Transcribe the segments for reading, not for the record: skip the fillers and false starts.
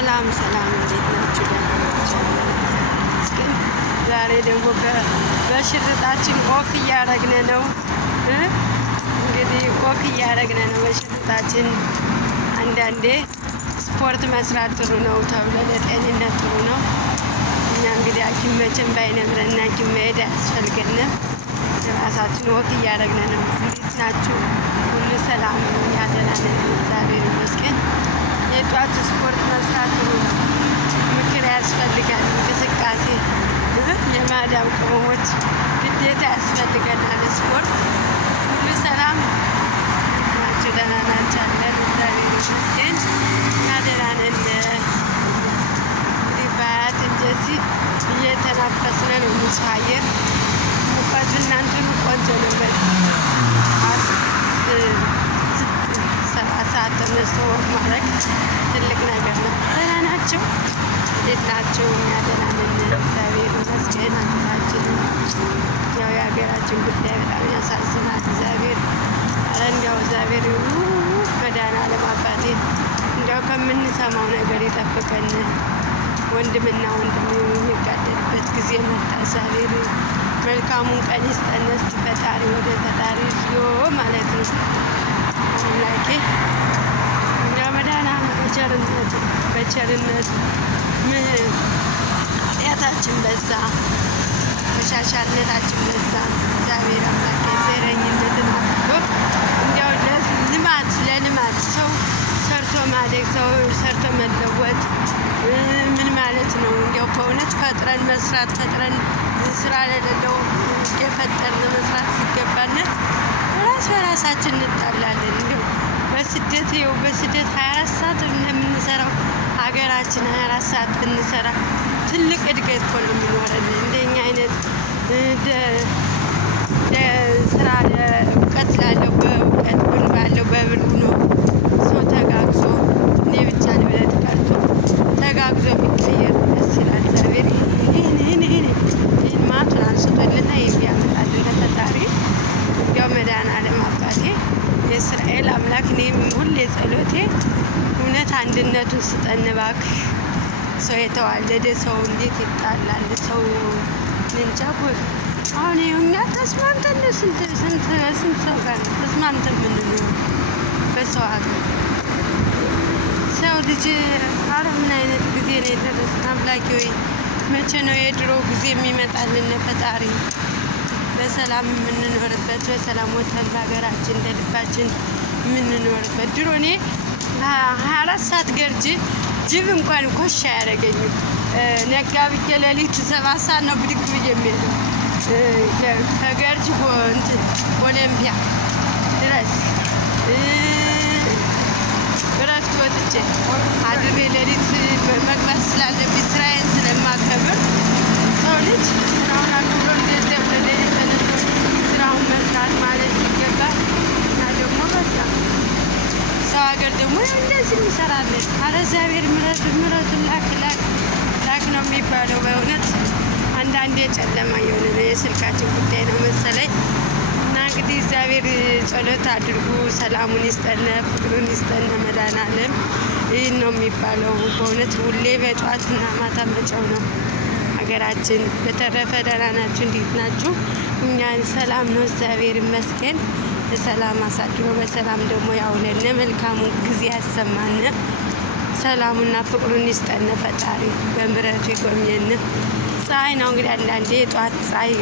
ሰላም እንዴት ናችሁ? ዛሬ ደግሞ በሽርጣችን ወክ እያደረግን ነው። እንግዲህ ወክ እያደረግን ነው በሽርጣችን። አንዳንዴ ስፖርት መስራት ጥሩ ነው ተብሎ ለጤንነት ጥሩ ነው። እኛ እንግዲህ ሐኪም መቼም ባይነግረን ሐኪም መሄድ አያስፈልገንም። ራሳችን ወክ እያደረግን ነው። እንዴት ናችሁ? ሁሉ ሰላም ነው? ያደናለን እግዚአብሔር ይመስገን። የጧት ስፖርት መስራት ጥሩ ነው። ምክር ያስፈልጋል። እንቅስቃሴ የማዳም ቅመሞች ግዴታ ያስፈልገናል። ስፖርት ሁሉ ሰላም ናቸው? ደህና ናቸው አለን እግዚአብሔር ይመስገን። ያደናለን እንግዲህ በአያት እንጀሲ እየተናፈስን ነው። ንጹህ አየር ሙቀቱ እናንተኑ ቆንጆ ነው። ሰዓት ተነስቶ ወክ ማድረግ ትልቅ ነገር ነው። ደህና ናቸው? እንዴት ናቸው? እኛ ደህና ነን እግዚአብሔር ይመስገን። ያው የሀገራችን ጉዳይ በጣም ያሳዝናል። እግዚአብሔር መድኃኒዓለም አባቴ እንዲያው ከምንሰማው ነገር ይጠብቀን። ወንድምና ወንድም የሚጋደልበት ጊዜ መጣ። እግዚአብሔር መልካሙን ቀን ይስጠን። እስቲ ፈጣሪ ወደ ፈጣሪ ይዞ ማለት ነው አምላኬ እንዲያው መድኃኒዓለም በቸርነቱ ኃጢአታችን በዛ፣ በሻሻነታችን በዛ። እግዚአብሔር አምላኬ ዘረኝነትን አጥፍቶ እንዲያው ለልማት ሰው ሰርቶ ማደግ፣ ሰው ሰርቶ መለወጥ ምን ማለት ነው? እንዲያው በእውነት ፈጥረን መስራት ስራ ለሌለው የፈጠርን መስራት ሲገባን በራሳችን እንጣላለን። እንዲያው በስደት 24 ሰዓት እንደምንሰራው ሀገራችን 24 ሰዓት ብንሰራ ትልቅ እድገት እኮ ነው የሚኖረን። እንደኛ አይነት ስራ እውቀት ላለው በእውቀት ብር ባለው በብር ነው ሰው ተጋግዞ እኔ ብቻ ልብለት ቀርቶ ተጋግዞ የሚቀየር ደስ ይላል። እግዚአብሔር ይህን ማቱን አንስቶልና የሚያመጣልን ለፈጣሪ ያው መድኃኒዓለም አባቴ የእስራኤል አምላክ እኔም ሁሌ ጸሎቴ እውነት አንድነቱን ስጠን እባክህ። ሰው የተዋለደ ሰው እንዴት ይጣላል? ሰው እንጃ። አሁን እኛ ተስማምተን ስንት ሰው ጋር ነው ተስማምተን የምንኖር በሰው ሀገር? ሰው ልጅ አረ ምን አይነት ጊዜ ነው የደረስን? አምላኬ ወይ መቼ ነው የድሮ ጊዜ የሚመጣልን? ፈጣሪ በሰላም የምንኖርበት በሰላም ወጥተን በሀገራችን እንደ ልባችን የምንኖርበት። ድሮ እኔ 24 ሰዓት ገርጅ ጅብ እንኳን ኮሽ አያደርገኝም። ነጋ ብዬ ሌሊት 7 ሰዓት ነው ብድግ ብዬ የሚሄደው ከገርጅ ኦሎምፒያ ድረስ እረፍት ወጥቼ አድሬ ሌሊት መግባት ስላለብኝ ስራዬን ስለማከብር ሰው ልጅ ስራውን አክብሮ እንደዚያ በሌሊት ተነስቶ ስራውን መስራት ማለት ሲገባል እና ደግሞ በቃ ሰው ሀገር ደግሞ እንደዚህ እንሰራለን። አረ እግዚአብሔር ምሕረቱን ላክ ነው የሚባለው። በእውነት አንዳንዴ ጨለማ የሆነ ነው የስልካችን ጉዳይ ነው መሰለኝ። እና እንግዲህ እግዚአብሔር ጸሎት አድርጉ፣ ሰላሙን ይስጠን፣ ፍቅሩን ይስጠን መድኃኒዓለም። ይህን ነው የሚባለው በእውነት ሁሌ በጠዋትና ማታ መጫው ነው ሀገራችን። በተረፈ ደህና ናችሁ? እንዴት ናችሁ? እኛን ሰላም ነው እግዚአብሔር ይመስገን። በሰላም አሳድሮ በሰላም ደግሞ ያውለን፣ መልካሙን ጊዜ ያሰማን፣ ሰላሙና ፍቅሩን ይስጠን ፈጣሪ በምሕረቱ ይጎብኘን። ፀሐይ ነው እንግዲህ አንዳንዴ የጠዋት ፀሐይ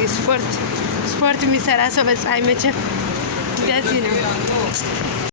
ስፖርት የሚሰራ ሰው በፀሐይ መቼም እንደዚህ ነው።